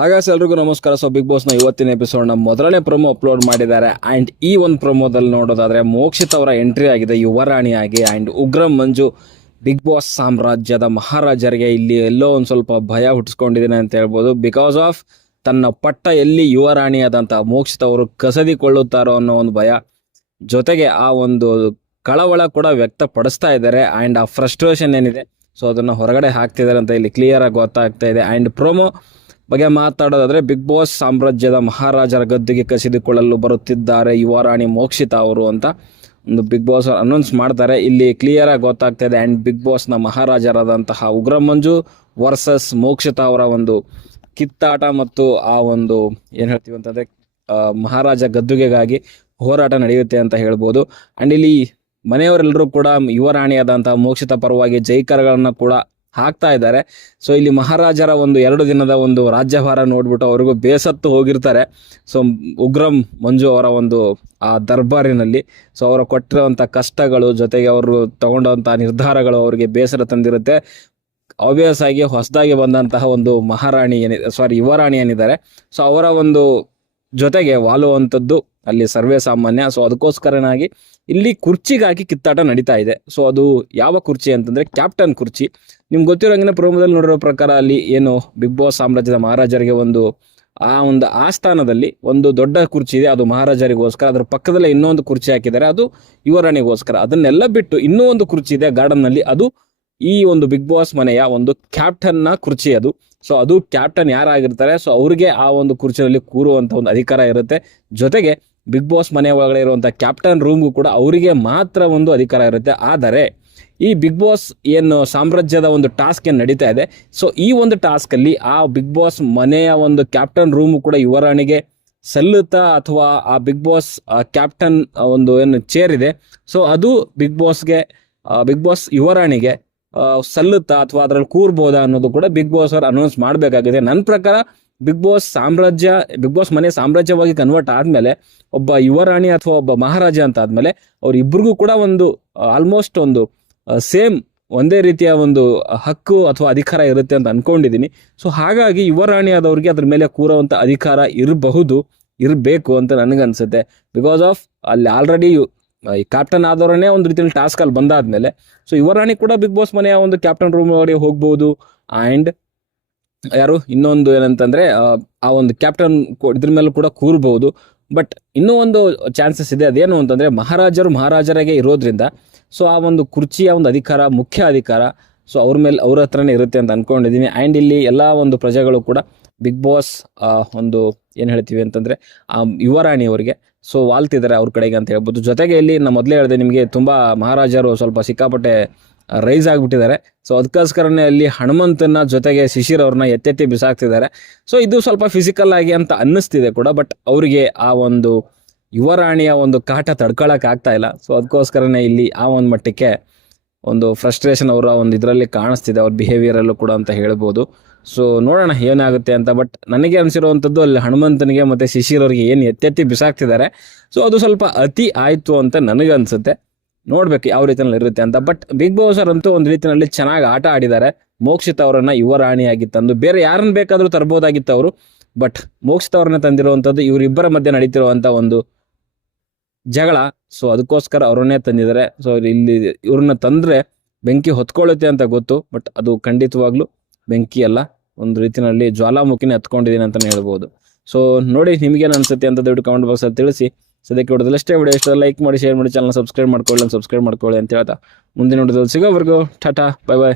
ಹಾಗಾದ್ರೆ ಎಲ್ರಿಗೂ ನಮಸ್ಕಾರ. ಸೊ ಬಿಗ್ ಬಾಸ್ನ ಇವತ್ತಿನ ಎಪಿಸೋಡ್ನ ಮೊದಲನೇ ಪ್ರೊಮೋ ಅಪ್ಲೋಡ್ ಮಾಡಿದ್ದಾರೆ. ಆ್ಯಂಡ್ ಈ ಒಂದು ಪ್ರೊಮೋದಲ್ಲಿ ನೋಡೋದಾದರೆ ಮೋಕ್ಷಿತ್ ಅವರ ಎಂಟ್ರಿ ಆಗಿದೆ, ಯುವರಾಣಿಯಾಗಿ. And Ugram Manju Bigg Boss ಸಾಮ್ರಾಜ್ಯದ ಮಹಾರಾಜರಿಗೆ ಇಲ್ಲಿ ಎಲ್ಲೋ ಒಂದು ಸ್ವಲ್ಪ ಭಯ ಹುಟ್ಟಿಸ್ಕೊಂಡಿದ್ದೀನಿ ಅಂತ ಹೇಳ್ಬೋದು. ಬಿಕಾಸ್ ಆಫ್ ತನ್ನ ಪಟ್ಟ ಎಲ್ಲಿ ಯುವರಾಣಿಯಾದಂಥ ಮೋಕ್ಷಿತ್ ಅವರು ಕಸದಿಕೊಳ್ಳುತ್ತಾರೋ ಅನ್ನೋ ಒಂದು ಭಯ. ಜೊತೆಗೆ ಆ ಒಂದು ಕಳವಳ ಕೂಡ ವ್ಯಕ್ತಪಡಿಸ್ತಾ ಇದ್ದಾರೆ. ಆ್ಯಂಡ್ ಆ ಫ್ರಸ್ಟ್ರೇಷನ್ ಏನಿದೆ, ಸೊ ಅದನ್ನು ಹೊರಗಡೆ ಹಾಕ್ತಿದ್ದಾರೆ ಅಂತ ಇಲ್ಲಿ ಕ್ಲಿಯರಾಗಿ ಗೊತ್ತಾಗ್ತಾ ಇದೆ. ಆ್ಯಂಡ್ ಪ್ರೋಮೋ ಬಗ್ಗೆ ಮಾತಾಡೋದಾದ್ರೆ ಬಿಗ್ ಬಾಸ್ ಸಾಮ್ರಾಜ್ಯದ ಮಹಾರಾಜರ ಗದ್ದುಗೆ ಕಸಿದುಕೊಳ್ಳಲು ಬರುತ್ತಿದ್ದಾರೆ. ಯುವರಾಣಿ ಮೋಕ್ಷಿತಾ ಅವರು ಅಂತ ಒಂದು ಬಿಗ್ ಬಾಸ್ ಅನೌನ್ಸ್ ಮಾಡ್ತಾರೆ. ಇಲ್ಲಿ ಕ್ಲಿಯರ್ ಆಗಿ ಗೊತ್ತಾಗ್ತಾ ಇದೆ. ಆ್ಯಂಡ್ ಬಿಗ್ ಬಾಸ್ನ ಮಹಾರಾಜರಾದಂತಹ ಉಗ್ರ ಮಂಜು ವರ್ಸಸ್ ಮೋಕ್ಷಿತಾ ಅವರ ಒಂದು ಕಿತ್ತಾಟ ಮತ್ತು ಆ ಒಂದು ಏನು ಹೇಳ್ತೀವಿ ಅಂತಂದರೆ ಮಹಾರಾಜ ಗದ್ದುಗೆಗಾಗಿ ಹೋರಾಟ ನಡೆಯುತ್ತೆ ಅಂತ ಹೇಳ್ಬೋದು. ಆ್ಯಂಡ್ ಇಲ್ಲಿ ಮನೆಯವರೆಲ್ಲರೂ ಕೂಡ ಯುವರಾಣಿಯಾದಂತಹ ಮೋಕ್ಷಿತ ಪರವಾಗಿ ಜೈಕರಗಳನ್ನು ಕೂಡ ಹಾಕ್ತಾ ಇದ್ದಾರೆ. ಸೊ ಇಲ್ಲಿ ಮಹಾರಾಜರ ಒಂದು ಎರಡು ದಿನದ ಒಂದು ರಾಜ್ಯಭಾರ ನೋಡ್ಬಿಟ್ಟು ಅವ್ರಿಗೂ ಬೇಸತ್ತು ಹೋಗಿರ್ತಾರೆ. ಸೊ ಉಗ್ರಂ ಮಂಜು ಅವರ ಒಂದು, ಆ ದರ್ಬಾರಿನಲ್ಲಿ ಸೊ ಅವರು ಕೊಟ್ಟಿರುವಂಥ ಕಷ್ಟಗಳು ಜೊತೆಗೆ ಅವರು ತಗೊಂಡಂಥ ನಿರ್ಧಾರಗಳು ಅವರಿಗೆ ಬೇಸರ ತಂದಿರುತ್ತೆ. ಆಬ್ವಿಯಸ್ ಆಗಿ ಹೊಸದಾಗಿ ಬಂದಂತಹ ಒಂದು ಮಹಾರಾಣಿ ಏನಿದೆ ಸಾರಿ ಯುವರಾಣಿ ಏನಿದ್ದಾರೆ. ಸೊ ಅವರ ಒಂದು ಜೊತೆಗೆ ವಾಲುವಂಥದ್ದು ಅಲ್ಲಿ ಸರ್ವೇ ಸಾಮಾನ್ಯ. ಸೊ ಅದಕ್ಕೋಸ್ಕರನಾಗಿ ಇಲ್ಲಿ ಕುರ್ಚಿಗಾಗಿ ಕಿತ್ತಾಟ ನಡೀತಾ ಇದೆ. ಸೊ ಅದು ಯಾವ ಕುರ್ಚಿ ಅಂತಂದ್ರೆ ಕ್ಯಾಪ್ಟನ್ ಕುರ್ಚಿ. ನಿಮ್ಗೆ ಗೊತ್ತಿರೋಂಗಿನ ಪ್ರೋಮೋದಲ್ಲಿ ನೋಡಿರೋ ಪ್ರಕಾರ ಅಲ್ಲಿ ಏನು ಬಿಗ್ ಬಾಸ್ ಸಾಮ್ರಾಜ್ಯದ ಮಹಾರಾಜರಿಗೆ ಒಂದು, ಆ ಒಂದು ಆಸ್ಥಾನದಲ್ಲಿ ಒಂದು ದೊಡ್ಡ ಕುರ್ಚಿ ಇದೆ. ಅದು ಮಹಾರಾಜರಿಗೋಸ್ಕರ. ಅದರ ಪಕ್ಕದಲ್ಲೇ ಇನ್ನೊಂದು ಕುರ್ಚಿ ಹಾಕಿದ್ದಾರೆ. ಅದು ಯುವರಾಣಿಗೋಸ್ಕರ. ಅದನ್ನೆಲ್ಲ ಬಿಟ್ಟು ಇನ್ನೂ ಒಂದು ಕುರ್ಚಿ ಇದೆ ಗಾರ್ಡನ್ನಲ್ಲಿ. ಅದು ಈ ಒಂದು ಬಿಗ್ ಬಾಸ್ ಮನೆಯ ಒಂದು ಕ್ಯಾಪ್ಟನ್ನ ಕುರ್ಚಿ ಅದು. ಸೊ ಅದು ಕ್ಯಾಪ್ಟನ್ ಯಾರಾಗಿರ್ತಾರೆ? ಸೊ ಅವ್ರಿಗೆ ಆ ಒಂದು ಕುರ್ಚಿಯಲ್ಲಿ ಕೂರುವಂಥ ಒಂದು ಅಧಿಕಾರ ಇರುತ್ತೆ. ಜೊತೆಗೆ ಬಿಗ್ ಬಾಸ್ ಮನೆ ಒಳಗಡೆ ಇರುವಂಥ ಕ್ಯಾಪ್ಟನ್ ರೂಮ್ಗೂ ಕೂಡ ಅವರಿಗೆ ಮಾತ್ರ ಒಂದು ಅಧಿಕಾರ ಇರುತ್ತೆ. ಆದರೆ ಈ ಬಿಗ್ ಬಾಸ್ ಏನು ಸಾಮ್ರಾಜ್ಯದ ಒಂದು ಟಾಸ್ಕ್ ಏನು ನಡೀತಾ ಇದೆ. ಸೊ ಈ ಒಂದು ಟಾಸ್ಕಲ್ಲಿ ಆ ಬಿಗ್ ಬಾಸ್ ಮನೆಯ ಒಂದು ಕ್ಯಾಪ್ಟನ್ ರೂಮು ಕೂಡ ಯುವರಾಣಿಗೆ ಸಲ್ಲುತ್ತಾ ಅಥವಾ ಆ ಬಿಗ್ ಬಾಸ್ ಕ್ಯಾಪ್ಟನ್ ಒಂದು ಏನು ಚೇರ್ ಇದೆ. ಸೊ ಅದು ಬಿಗ್ ಬಾಸ್ಗೆ ಬಿಗ್ ಬಾಸ್ ಯುವರಾಣಿಗೆ ಸಲ್ಲುತ್ತಾ ಅಥವಾ ಅದರಲ್ಲಿ ಕೂರ್ಬೋದಾ ಅನ್ನೋದು ಕೂಡ ಬಿಗ್ ಬಾಸ್ ಅವರು ಅನೌನ್ಸ್ ಮಾಡಬೇಕಾಗಿದೆ. ನನ್ನ ಪ್ರಕಾರ ಬಿಗ್ ಬಾಸ್ ಸಾಮ್ರಾಜ್ಯ ಬಿಗ್ ಬಾಸ್ ಮನೆ ಸಾಮ್ರಾಜ್ಯವಾಗಿ ಕನ್ವರ್ಟ್ ಆದಮೇಲೆ ಒಬ್ಬ ಯುವರಾಣಿ ಅಥವಾ ಒಬ್ಬ ಮಹಾರಾಜ ಅಂತ ಆದಮೇಲೆ ಅವ್ರಿಬ್ರಿಗೂ ಕೂಡ ಒಂದು ಆಲ್ಮೋಸ್ಟ್ ಒಂದು ಸೇಮ್ ಒಂದೇ ರೀತಿಯ ಒಂದು ಹಕ್ಕು ಅಥವಾ ಅಧಿಕಾರ ಇರುತ್ತೆ ಅಂತ ಅನ್ಕೊಂಡಿದ್ದೀನಿ ಸೊ ಹಾಗಾಗಿ ಯುವರಾಣಿ ಆದವ್ರಿಗೆ ಅದ್ರ ಮೇಲೆ ಕೂರುವಂಥ ಅಧಿಕಾರ ಇರಬಹುದು, ಇರಬೇಕು ಅಂತ ನನಗನ್ಸುತ್ತೆ. ಬಿಕಾಸ್ ಆಫ್ ಅಲ್ಲಿ ಆಲ್ರೆಡಿ ಈ ಕ್ಯಾಪ್ಟನ್ ಆದವರನ್ನೇ ಒಂದು ರೀತಿಯಲ್ಲಿ ಟಾಸ್ಕ್ ಅಲ್ಲಿ ಬಂದಾದ್ಮೇಲೆ ಸೊ ಯುವರಾಣಿ ಕೂಡ ಬಿಗ್ ಬಾಸ್ ಮನೆಯ ಒಂದು ಕ್ಯಾಪ್ಟನ್ ರೂಮ್ ಒಳಗೆ ಹೋಗ್ಬೋದು. ಆ್ಯಂಡ್ ಯಾರು? ಇನ್ನೊಂದು ಏನಂತಂದ್ರೆ ಆ, ಒಂದು ಕ್ಯಾಪ್ಟನ್ ಇದ್ರ ಮೇಲೂ ಕೂಡ ಕೂರ್ಬಹುದು ಬಟ್ ಇನ್ನೂ ಒಂದು ಚಾನ್ಸಸ್ ಇದೆ. ಅದೇನು ಅಂತಂದ್ರೆ ಮಹಾರಾಜರು ಮಹಾರಾಜರಾಗೆ ಇರೋದ್ರಿಂದ ಸೊ ಆ ಒಂದು ಕುರ್ಚಿಯ ಒಂದು ಅಧಿಕಾರ ಮುಖ್ಯ ಅಧಿಕಾರ ಸೊ ಅವ್ರ ಮೇಲೆ ಅವ್ರ ಹತ್ರನೇ ಇರುತ್ತೆ ಅಂತ ಅನ್ಕೊಂಡಿದ್ದೀನಿ. ಆ್ಯಂಡ್ ಇಲ್ಲಿ ಎಲ್ಲ ಒಂದು ಪ್ರಜೆಗಳು ಕೂಡ ಬಿಗ್ ಬಾಸ್ ಒಂದು ಏನು ಹೇಳ್ತೀವಿ ಅಂತಂದರೆ ಆ ಯುವರಾಣಿ ಅವರಿಗೆ ಸೊ ವಾಲ್ತಿದ್ದಾರೆ ಅವ್ರ ಕಡೆಗೆ ಅಂತ ಹೇಳ್ಬೋದು. ಜೊತೆಗೆ ಇಲ್ಲಿ ನಾನು ಮೊದಲೇ ಹೇಳಿದೆ ನಿಮಗೆ ತುಂಬ ಮಹಾರಾಜರು ಸ್ವಲ್ಪ ಸಿಕ್ಕಾಪಟ್ಟೆ ರೈಸ್ ಆಗಿಬಿಟ್ಟಿದ್ದಾರೆ. ಸೊ ಅದಕ್ಕೋಸ್ಕರನೇ ಅಲ್ಲಿ ಹನುಮಂತನ ಜೊತೆಗೆ ಶಿಶಿರ್ ಅವ್ರನ್ನ ಎತ್ತೆತ್ತಿ ಬಿಸಾಕ್ತಿದ್ದಾರೆ. ಸೊ ಇದು ಸ್ವಲ್ಪ ಫಿಸಿಕಲ್ ಆಗಿ ಅಂತ ಅನ್ನಿಸ್ತಿದೆ ಕೂಡ ಬಟ್ ಅವರಿಗೆ ಆ ಒಂದು ಯುವರಾಣಿಯ ಒಂದು ಕಾಟ ತಡ್ಕೊಳಕ್ ಆಗ್ತಾ ಇಲ್ಲ. ಸೊ ಅದಕ್ಕೋಸ್ಕರನೇ ಇಲ್ಲಿ ಆ ಒಂದು ಮಟ್ಟಕ್ಕೆ ಒಂದು ಫ್ರಸ್ಟ್ರೇಷನ್ ಅವರ ಒಂದು ಇದರಲ್ಲಿ ಕಾಣಿಸ್ತಿದೆ, ಅವ್ರ ಬಿಹೇವಿಯರಲ್ಲೂ ಕೂಡ ಅಂತ ಹೇಳ್ಬೋದು. ಸೊ ನೋಡೋಣ ಏನಾಗುತ್ತೆ ಅಂತ ಬಟ್ ನನಗೆ ಅನಿಸಿರುವಂಥದ್ದು ಅಲ್ಲಿ ಹನುಮಂತನಿಗೆ ಮತ್ತು ಶಿಶಿರವ್ರಿಗೆ ಏನು ಎತ್ತೆತ್ತಿ ಬಿಸಾಕ್ತಿದ್ದಾರೆ. ಸೊ ಅದು ಸ್ವಲ್ಪ ಅತಿ ಆಯಿತು ಅಂತ ನನಗನ್ಸುತ್ತೆ. ನೋಡ್ಬೇಕು ಯಾವ ರೀತಿಯಲ್ಲಿ ಇರುತ್ತೆ ಅಂತ. ಬಟ್ ಬಿಗ್ ಬಾಸ್ ಅಂತೂ ಒಂದು ರೀತಿಯಲ್ಲಿ ಚೆನ್ನಾಗಿ ಆಟ ಆಡಿದ್ದಾರೆ. ಮೋಕ್ಷಿತ್ ಅವರನ್ನ ಯುವರಾಣಿಯಾಗಿ ತಂದು ಬೇರೆ ಯಾರನ್ನ ಬೇಕಾದರೂ ತರ್ಬೋದಾಗಿತ್ತು ಅವರು. ಬಟ್ ಮೋಕ್ಷಿತ ಅವ್ರನ್ನ ತಂದಿರುವಂಥದ್ದು ಇವರಿಬ್ಬರ ಮಧ್ಯೆ ನಡೀತಿರುವಂಥ ಒಂದು ಜಗಳ. ಸೊ ಅದಕ್ಕೋಸ್ಕರ ಅವರನ್ನೇ ತಂದಿದ್ದಾರೆ. ಸೊ ಇಲ್ಲಿ ಇವ್ರನ್ನ ತಂದ್ರೆ ಬೆಂಕಿ ಹೊತ್ಕೊಳ್ಳುತ್ತೆ ಅಂತ ಗೊತ್ತು. ಬಟ್ ಅದು ಖಂಡಿತವಾಗ್ಲೂ ಬೆಂಕಿ ಅಲ್ಲ. ಒಂದು ರೀತಿಯಲ್ಲಿ ಜ್ವಾಲಾಮುಖಿನೇ ಹತ್ಕೊಂಡಿದ್ದೀನಿ ಅಂತಲೇ ಹೇಳ್ಬೋದು. ಸೊ ನೋಡಿ ನಿಮಗೇನು ಅನ್ಸುತ್ತೆ ಅಂತ ದಯವಿಟ್ಟು ಕಮೆಂಟ್ ಬಾಕ್ಸಲ್ಲಿ ತಿಳಿಸಿ. ಸದ್ಯಕ್ಕೆ ಹೊಡೆದಲ್ಲಿ ಅಷ್ಟೇ. ವಿಡಿಯೋ ಇಷ್ಟ ಲೈಕ್ ಮಾಡಿ ಶೇರ್ ಮಾಡಿ ಚಾನಲ್ ಸಬ್ಸ್ಕ್ರೈಬ್ ಮಾಡ್ಕೊಳ್ಳಿ ಸಬ್ಸ್ಕ್ರೈಬ್ ಮಾಡ್ಕೊಳ್ಳಿ ಅಂತ ಹೇಳ್ತಾ ಮುಂದಿನ ಹೊಡೆದಲ್ಲಿ ಸಿಗೋವರೆಗೂ, ಟಾಟಾ ಬೈ ಬಾಯ್